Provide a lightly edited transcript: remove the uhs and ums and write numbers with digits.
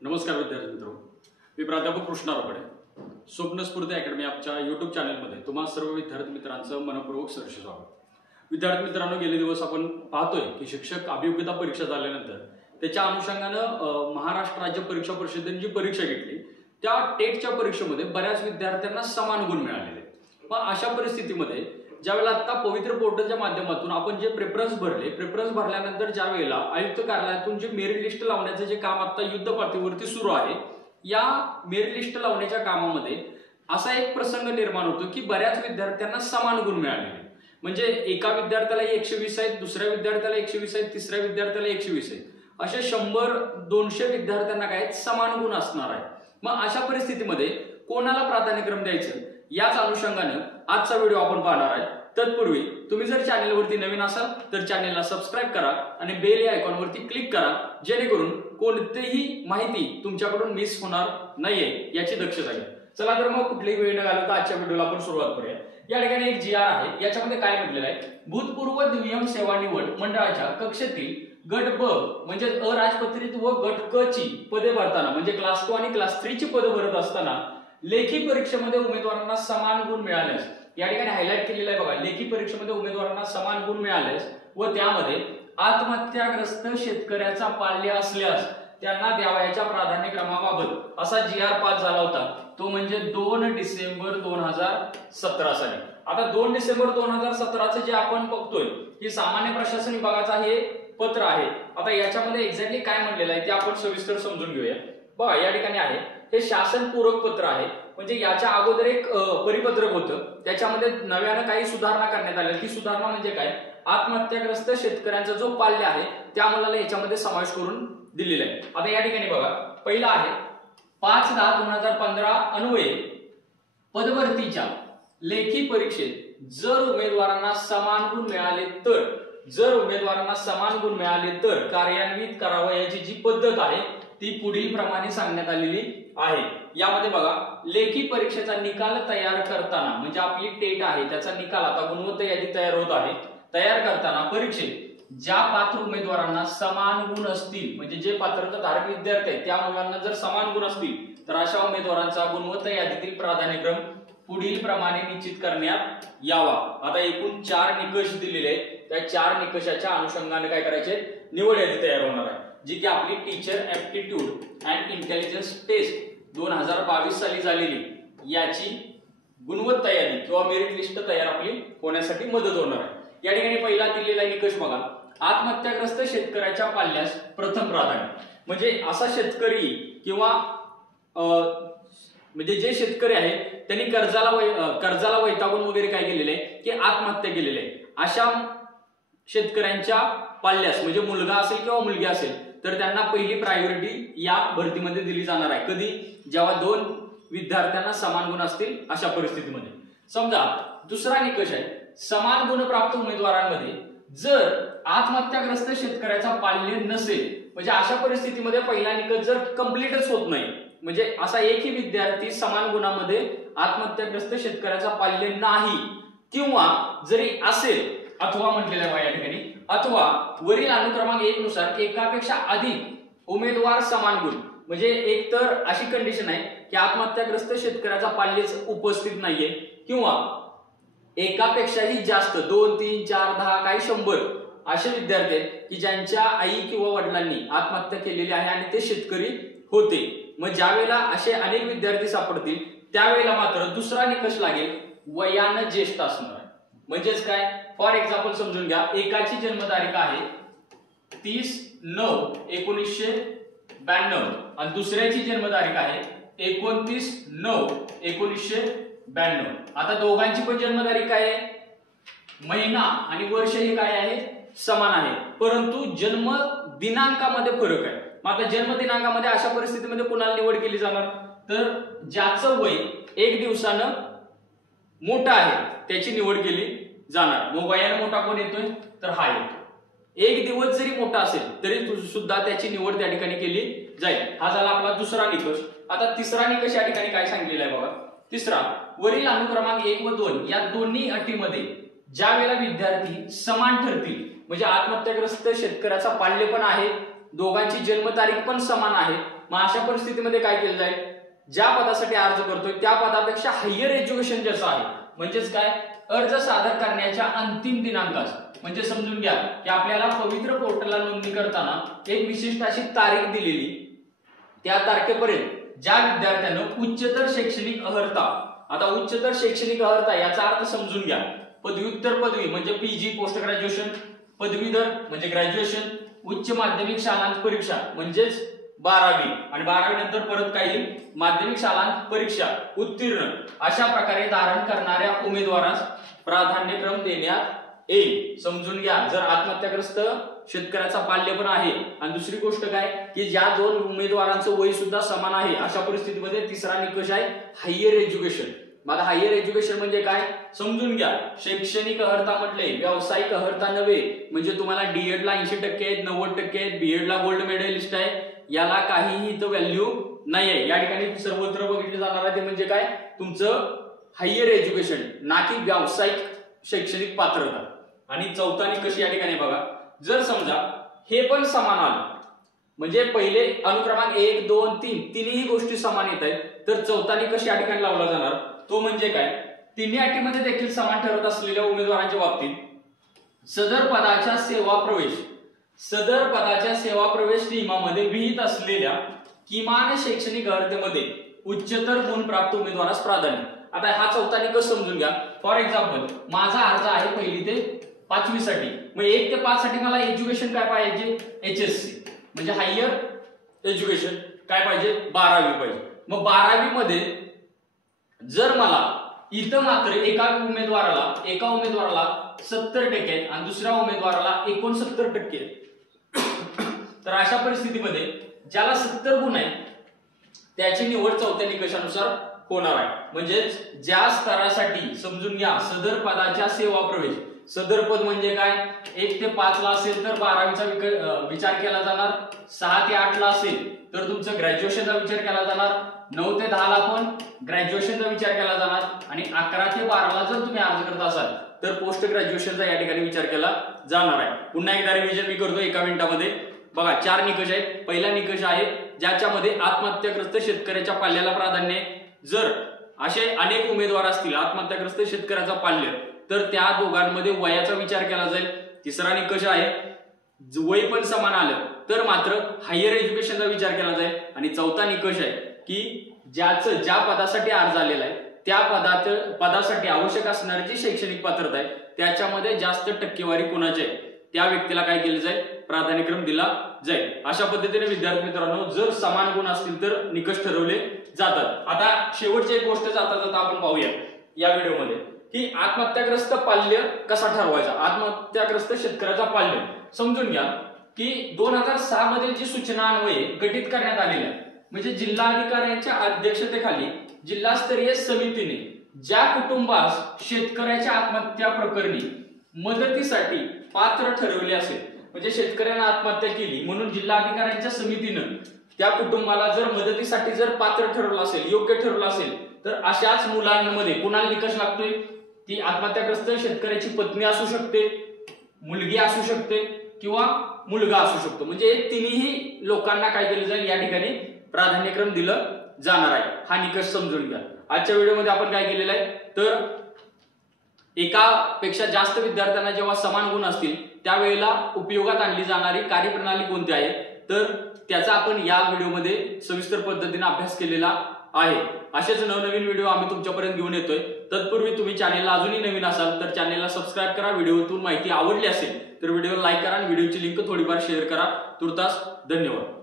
नमस्कार विद्यार्थी मित्रो, मी प्राध्यापक कृष्णा रोकडे. स्वप्न स्फूर्ती अकॅडमी आपल्या यूट्यूब चॅनलमध्ये तुम्हा सर्व विद्यार्थी मित्रांचं मनपूर्वक सहर्ष स्वागत. विद्यार्थी मित्रांनो, गेले दिवस आपण पाहतोय की शिक्षक अभियोग्यता परीक्षा झाल्यानंतर त्याच्या अनुषंगानं महाराष्ट्र राज्य परीक्षा परिषदेने जी परीक्षा घेतली त्या टेटच्या परीक्षेमध्ये बऱ्याच विद्यार्थ्यांना समान गुण मिळालेले. मग अशा परिस्थितीमध्ये ज्यावेळेला आता पवित्र पोर्टलच्या माध्यमातून आपण जे प्रेफरन्स भरल्यानंतर ज्या वेळेला आयुक्त कार्यालयातून जे मेरिट लिस्ट लावण्याचं जे काम आता युद्ध पातळीवरती सुरू आहे, या मेरिट लिस्ट लावण्याच्या कामामध्ये असा एक प्रसंग निर्माण होतो की बऱ्याच विद्यार्थ्यांना समान गुण मिळालेले. म्हणजे एका विद्यार्थ्याला 120 आहेत, दुसऱ्या विद्यार्थ्याला 120 आहेत, तिसऱ्या विद्यार्थ्याला 120 आहेत, असे 100-200 विद्यार्थ्यांना काय समान गुण असणार आहे. मग अशा परिस्थितीमध्ये कोणाला प्राधान्यक्रम द्यायचं याच अनुषंगाने आजचा व्हिडिओ आपण पाहणार आहे. तत्पूर्वी तुम्ही जर चॅनलवरती नवीन असाल तर चॅनलला सबस्क्राईब करा आणि बेल या आयकॉनवरती क्लिक करा, जेणेकरून कोणतीही माहिती तुमच्याकडून मिस होणार नाहीये याची दक्षता घ्या. चला तर मग कुठलीही वेळ न घालवता आजच्या व्हिडिओला आपण सुरुवात करूया. या ठिकाणी एक GR आहे, याच्यामध्ये काय म्हटलेलं आहे, भूतपूर्व दुय्यम सेवा निवड मंडळाच्या कक्षेतील गट ब म्हणजे अराजपत्रित व गट क ची पदे भरताना म्हणजे क्लास 2 आणि क्लास 3 ची पदे भरत असताना लेखी परीक्षेमध्ये उमेदवारांना समान गुण मिळाल्यास, या ठिकाणी हायलाइट केलेलं आहे बघा, लेखी परीक्षेमध्ये उमेदवारांना समान गुण मिळाल्यास व त्यामध्ये आत्महत्याग्रस्त शेतकऱ्याचा पाल्य असल्यास त्यांना द्यावयाच्या प्राधान्यक्रमाबाबत असा GR पास झाला होता. तो म्हणजे 2 डिसेंबर 2017 साली. आता 2 डिसेंबर 2017 चे जे आपण बघतोय की सामान्य प्रशासन विभागाचा हे पत्र आहे. आता याच्यामध्ये एक्झॅक्टली काय म्हणलेलं आहे ते आपण सविस्तर समजून घेऊया. बघा, या ठिकाणी आहे हे शासन पूरक पत्र आहे. म्हणजे याच्या अगोदर एक परिपत्रक होतं, त्याच्यामध्ये नव्यानं काही सुधारणा करण्यात आल्या. ती सुधारणा म्हणजे काय, आत्महत्याग्रस्त शेतकऱ्यांचा जो पाल्य आहे त्या मुलाला याच्यामध्ये समावेश करून दिलेला आहे. आता या ठिकाणी बघा, पहिला आहे 5/10/2015 अन्वये पदभरतीच्या लेखी परीक्षेत जर उमेदवारांना समान गुण मिळाले तर कार्यान्वित करावयाची जी पद्धत आहे ती पुढील प्रमाणे सांगण्यात आलेली आहे. यामध्ये बघा, लेखी परीक्षेचा निकाल तयार करताना म्हणजे आपली टेट आहे त्याचा निकाल आता गुणवत्ता यादी तयार होत आहे. तयार करताना परीक्षेत ज्या पात्र उमेदवारांना समान गुण असतील म्हणजे जे पात्रता धारक विद्यार्थी आहेत त्या मुलांना जर समान गुण असतील तर अशा उमेदवारांचा गुणवत्ता यादीतील प्राधान्यक्रम पुढील प्रमाणे निश्चित करण्यात यावा. आता एकूण 4 निकष दिलेले आहेत. त्या 4 निकषाच्या अनुषंगाने काय करायचे, निवड यादी तयार होणार आहे, जी की आपली teacher aptitude and intelligence test 2022 साली झालेली याची गुणवत्ता यादी किंवा मेरिट लिस्ट तयार आपली होण्यासाठी मदत होणार आहे. या ठिकाणी पहिला दिलेला निकष बघा, आत्महत्याग्रस्त शेतकऱ्याच्या पाल्यास प्रथम प्राधान्य. म्हणजे असा शेतकरी किंवा म्हणजे जे शेतकरी आहे त्यांनी कर्जाला वैतागून वगैरे काय केलेले आहे की आत्महत्या केलेली आहे, अशा शेतकऱ्यांच्या पाल्यास म्हणजे मुलगा असेल किंवा मुलगी असेल तर त्यांना पहिली प्रायोरिटी या भरतीमध्ये दिली जाणार आहे. कधी, जेव्हा 2 विद्यार्थ्यांना समान गुण असतील अशा परिस्थितीमध्ये. समजा दुसरा निकष आहे, समान गुण प्राप्त उमेदवारांमध्ये जर आत्महत्याग्रस्त शेतकऱ्याचा पाल्य नसेल म्हणजे अशा परिस्थितीमध्ये पहिला निकष जर कंप्लीटच होत नाही म्हणजे असा एकही विद्यार्थी समान गुणामध्ये आत्महत्याग्रस्त शेतकऱ्याचा पाल्य नाही किंवा जरी असेल अथवा म्हटलेलं आहे या ठिकाणी, अथवा वरील अनुक्रमांक 1 नुसार एकापेक्षा अधिक उमेदवार समान गुण म्हणजे एक तर अशी कंडिशन आहे की आत्महत्याग्रस्त शेतकऱ्याचा पाल्यच उपस्थित नाहीये किंवा एकापेक्षाही जास्त 2, 3, 4, 10 काही 100 असे विद्यार्थी आहेत की ज्यांच्या आई किंवा वडिलांनी आत्महत्या केलेली आहे आणि ते शेतकरी होते. मग ज्या वेळेला असे अनेक विद्यार्थी सापडतील त्यावेळेला मात्र दुसरा निकष लागेल, वयानं ज्येष्ठ असणार आहे. म्हणजेच काय, फॉर एक्झाम्पल समजून घ्या, एकाची जन्मतारीख आहे 30/9/1992 आणि दुसऱ्याची जन्मतारीख आहे 29/9/1992. आता दोघांची पण जन्मतारीख काय आहे, महिना आणि वर्ष हे काय आहे समान आहे, परंतु जन्म दिनांकामध्ये फरक आहे. मग आता जन्म दिनांकामध्ये अशा परिस्थितीमध्ये कुणाला निवड केली जाणार, तर ज्याचं वय 1 दिवसानं मोठा आहे त्याची निवड केली जाणार. मग वयानं मोठा कोण येतोय, तर हा येतो. 1 दिवस जरी मोठा असेल तरी सुद्धा त्याची निवड त्या ठिकाणी केली जाईल. हा झाला आपला दुसरा निकष. आता तिसरा निकष या ठिकाणी काय सांगितलेला आहे बघा, तिसरा, वरील अनुक्रमांक 1 व 2 या दोन्ही अटीमध्ये ज्या वेळेला विद्यार्थी समान ठरतील म्हणजे आत्महत्याग्रस्त शेतकऱ्याचा पाल्य पण आहे दोघांची जन्मतारीख पण समान आहे, मग अशा परिस्थितीमध्ये काय केलं जाईल, ज्या पदासाठी अर्ज करतोय त्या पदापेक्षा हायर एज्युकेशन ज्याचं आहे, म्हणजेच काय, अर्ज सादर करण्याच्या अंतिम दिनांकास, म्हणजे समजून घ्या की आपल्याला पवित्र पोर्टलला नोंदणी करताना एक विशिष्ट अशी तारीख दिलेली, त्या तारखेपर्यंत ज्या विद्यार्थ्यानं उच्चतर शैक्षणिक अर्हता, आता उच्चतर शैक्षणिक अर्हता याचा अर्थ समजून घ्या, पदव्युत्तर पदवी म्हणजे पीजी पोस्ट ग्रॅज्युएशन, पदवीधर म्हणजे ग्रॅज्युएशन, उच्च माध्यमिक शालांत परीक्षा म्हणजेच 12वी, आणि 12वी नंतर परत काही माध्यमिक शालांत परीक्षा उत्तीर्ण अशा प्रकारे धारण करणाऱ्या उमेदवारास प्राधान्यक्रम देण्यात येईल. समजून घ्या, जर आत्महत्याग्रस्त शेतकऱ्याचा बाल्य पण आहे आणि दुसरी गोष्ट काय की ज्या दोन उमेदवारांचं वय सुद्धा समान आहे अशा परिस्थितीमध्ये तिसरा निकष आहे हायर एज्युकेशन. माझा हायर एज्युकेशन म्हणजे काय समजून घ्या, शैक्षणिक अर्हता म्हटले व्यावसायिक अर्हता नव्हे, म्हणजे तुम्हाला डीएड ला 80% आहेत, 90% आहेत, बीएड ला गोल्ड मेडलिस्ट आहे, याला काहीही इथं व्हॅल्यू नाही आहे. या ठिकाणी सर्वत्र बघितले जाणार आहे ते म्हणजे काय, तुमचं हायर एज्युकेशन, ना की व्यावसायिक शैक्षणिक पात्रता. आणि चौथा निकष या ठिकाणी बघा, जर समजा हे पण समान आलं, म्हणजे पहिले अनुक्रमांक 1, 2, 3 तिन्ही गोष्टी समान येत आहेत, तर चौथा निकष या ठिकाणी लावला जाणार, तो म्हणजे काय, तिन्ही अटीमध्ये देखील समान ठरत असलेल्या उमेदवारांच्या बाबतीत सदर पदाच्या सेवा प्रवेश नियमामध्ये विहित असलेल्या किमान शैक्षणिक अर्हतेमध्ये उच्चतर गुण प्राप्त उमेदवारास प्राधान्य. आता हा चौथा निकष समजून घ्या. फॉर एक्झाम्पल माझा अर्ज आहे 1ली ते 5वी साठी, मग 1 ते 5 साठी मला एज्युकेशन काय पाहिजे, HSC म्हणजे हायर एज्युकेशन काय पाहिजे, 12वी पाहिजे. मग 12वी मध्ये जर मला इथं मात्र एका उमेदवाराला 70% आणि दुसऱ्या उमेदवाराला 69%, तर अशा परिस्थितीमध्ये ज्याला 70 गुण आहे त्याची निवड चौथ्या निकषानुसार होणार आहे. म्हणजे ज्या स्तरासाठी समजून घ्या सदर पदाच्या सेवा प्रवेश, सदर पद म्हणजे काय, 1 ते 5 ला असेल तर 12वीचा विचार केला जाणार, 6 ते 8 ला असेल तर तुमचं ग्रॅज्युएशनचा विचार केला जाणार, 9 ते 10 ला पण ग्रॅज्युएशनचा विचार केला जाणार, आणि 11 ते 12 ला जर तुम्ही अर्ज करत असाल तर पोस्ट ग्रॅज्युएशनचा या ठिकाणी विचार केला जाणार आहे. पुन्हा एकदा रिव्हिजन मी करतो एका मिनिटामध्ये. बघा 4 निकष आहेत. पहिला निकष आहे ज्याच्यामध्ये आत्महत्याग्रस्त शेतकऱ्याच्या पाल्याला प्राधान्य आहे. जर असे अनेक उमेदवार असतील आत्महत्याग्रस्त शेतकऱ्याचा पाल्य, तर त्या दोघांमध्ये वयाचा विचार केला जाईल. तिसरा निकष आहे वय पण समान आलं तर मात्र हायर एज्युकेशनचा विचार केला जाईल. आणि चौथा निकष आहे की ज्या पदासाठी अर्ज आलेला आहे त्या पदासाठी आवश्यक असणारी जी शैक्षणिक पात्रता आहे त्याच्यामध्ये जास्त टक्केवारी कोणाची आहे त्या व्यक्तीला काय केलं जाईल, प्राधान्यक्रम दिला जाईल. अशा पद्धतीने विद्यार्थी मित्रांनो जर समान गुण असतील तर निकष ठरवले जातात. आता शेवटची एक गोष्ट जाता जाता आपण पाहूया या व्हिडिओमध्ये की आत्महत्याग्रस्त पाल्य कसा ठरवायचा. आत्महत्याग्रस्त शेतकऱ्याचा पाल्य समजून घ्या की 2006 मधील जी सूचना अन्वये गठीत करण्यात आलेल्या, म्हणजे जिल्हाधिकाऱ्यांच्या अध्यक्षतेखाली जिल्हास्तरीय समितीने ज्या कुटुंबास शेतकऱ्याच्या आत्महत्या प्रकरणी मदतीसाठी पात्र ठरवले असेल, म्हणजे शेतकऱ्याने आत्महत्या केली म्हणून जिल्हाधिकाऱ्यांच्या समितीनं त्या कुटुंबाला जर मदतीसाठी जर पात्र ठरवलं असेल, योग्य ठरवलं असेल, तर अशाच मुलांमध्ये कुणाला निकष लागतोय, ती आत्महत्याग्रस्त शेतकऱ्याची पत्नी असू शकते, मुलगी असू शकते किंवा मुलगा असू शकतो. म्हणजे तिन्ही लोकांना काय केलं जाईल या ठिकाणी प्राधान्यक्रम दिलं जाणार आहे. हा निकष समजून घ्या. आजच्या व्हिडिओमध्ये आपण काय केलेलं आहे तर एकापेक्षा जास्त विद्यार्थ्यांना जेव्हा समान गुण असतील त्यावेळेला उपयोगात आणली जाणारी कार्यप्रणाली कोणती आहे तर त्याचा आपण या व्हिडिओमध्ये सविस्तर पद्धतीने अभ्यास केलेला आहे. असेच नवनवीन व्हिडिओ आम्ही तुमच्यापर्यंत घेऊन येतोय. तत्पूर्वी तुम्ही चॅनेलला अजूनही नवीन असाल तर चॅनेलला सबस्क्राईब करा. व्हिडिओतून माहिती आवडली असेल तर व्हिडिओला लाईक करा आणि व्हिडिओची लिंक थोडीफार शेअर करा. तुर्तास धन्यवाद.